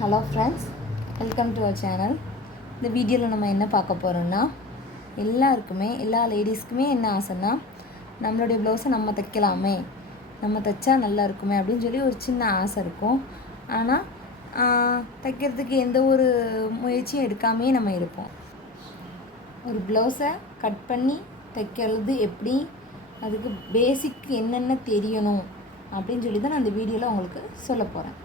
Hello friends, welcome to our channel. இந்த வீடியோவில் நம்ம என்ன பார்க்க போகிறோம்னா, எல்லாருக்குமே எல்லா லேடிஸ்க்குமே என்ன ஆசைன்னா, நம்மளுடைய ப்ளவுஸை நம்ம தைக்கலாமே, நம்ம தைச்சா நல்லா இருக்குமே அப்படின்னு சொல்லி ஒரு சின்ன ஆசை இருக்கும். ஆனால் தைக்கிறதுக்கு எந்த ஒரு முயற்சியும் எடுக்காமே நம்ம இருப்போம். ஒரு ப்ளவுஸை கட் பண்ணி தைக்கிறது எப்படி, அதுக்கு பேசிக் என்னென்ன தெரியணும் அப்படின்னு சொல்லி தான் நான் அந்த வீடியோவில் உங்களுக்கு சொல்ல போகிறேன்.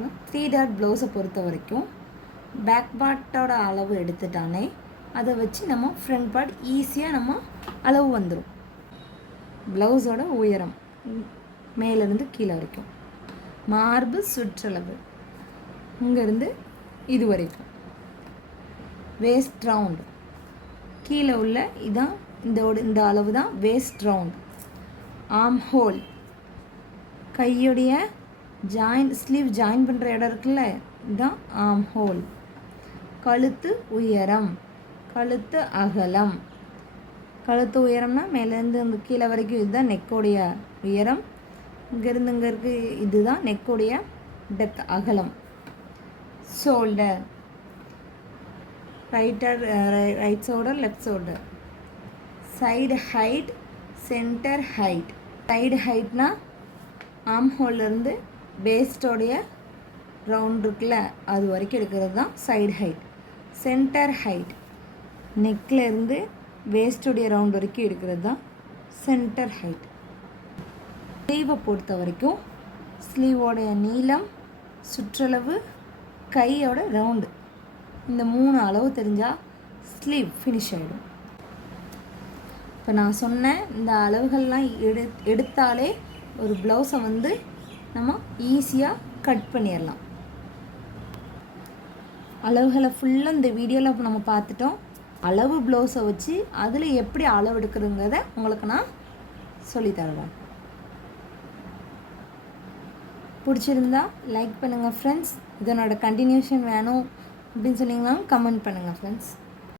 3 டாட் ப்ளவுஸை பொறுத்த வரைக்கும் பேக் பார்ட்டோட அளவு எடுத்துட்டானே அதை வச்சு நம்ம ஃப்ரண்ட் பார்ட் ஈஸியாக நம்ம அளவு வந்துடும். ப்ளவுஸோட உயரம் மேலேருந்து கீழே வரைக்கும், மார்பு சுற்றளவு இங்கேருந்து இது வரைக்கும், வேஸ்ட் ரவுண்டு கீழே உள்ள இதான் இந்த அளவு தான் வேஸ்ட் ரவுண்ட். ஆர்ம் ஹோல் கையுடைய ஸ்லீவ் ஜாயின் பண்ணுற இடம் இருக்குல்ல, இதுதான் ஆர்ம் ஹோல். கழுத்து உயரம், கழுத்து அகலம். கழுத்து உயரம்னா மேலேருந்து இந்த கீழே வரைக்கும் இதுதான் நெக்கோடைய உயரம். இங்கேருந்து இங்கே இருக்கு இதுதான் நெக்கோடைய டெப்த் அகலம். Shoulder right shoulder left shoulder. Side height centre height. Side ஹைட்னா ஆர்ம் ஹோல்லேருந்து பேஸ்டோடைய ரவுண்ட் இருக்குல்ல அது வரைக்கும் எடுக்கிறது தான் சைடு ஹைட். சென்டர் ஹைட் நெக்லேருந்து வேஸ்டோடைய ரவுண்ட் வரைக்கும் எடுக்கிறது தான் சென்டர் ஹைட். ஸ்லீவை பொறுத்த வரைக்கும் ஸ்லீவோடைய நீளம், சுற்றளவு, கையோட ரவுண்டு, இந்த 3 அளவு தெரிஞ்சால் ஸ்லீவ் ஃபினிஷ் ஆகிடும். இப்போ நான் சொன்ன இந்த அளவுகள்லாம் எடுத்தாலே ஒரு ப்ளவுஸை நம்ம ஈஸியாக கட் பண்ணிடலாம். அளவுகளை ஃபுல்லாக இந்த வீடியோவில் நம்ம பார்த்துட்டோம். அளவு ப்ளவுஸை வச்சு அதில் எப்படி அளவு எடுக்கிறதுங்கிறத உங்களுக்கு நான் சொல்லித்தருவேன். பிடிச்சிருந்தா லைக் பண்ணுங்கள் ஃப்ரெண்ட்ஸ். இதனோட கண்டினியூஷன் வேணும் அப்படின்னு சொன்னீங்கன்னா கமெண்ட் பண்ணுங்கள் ஃப்ரெண்ட்ஸ்.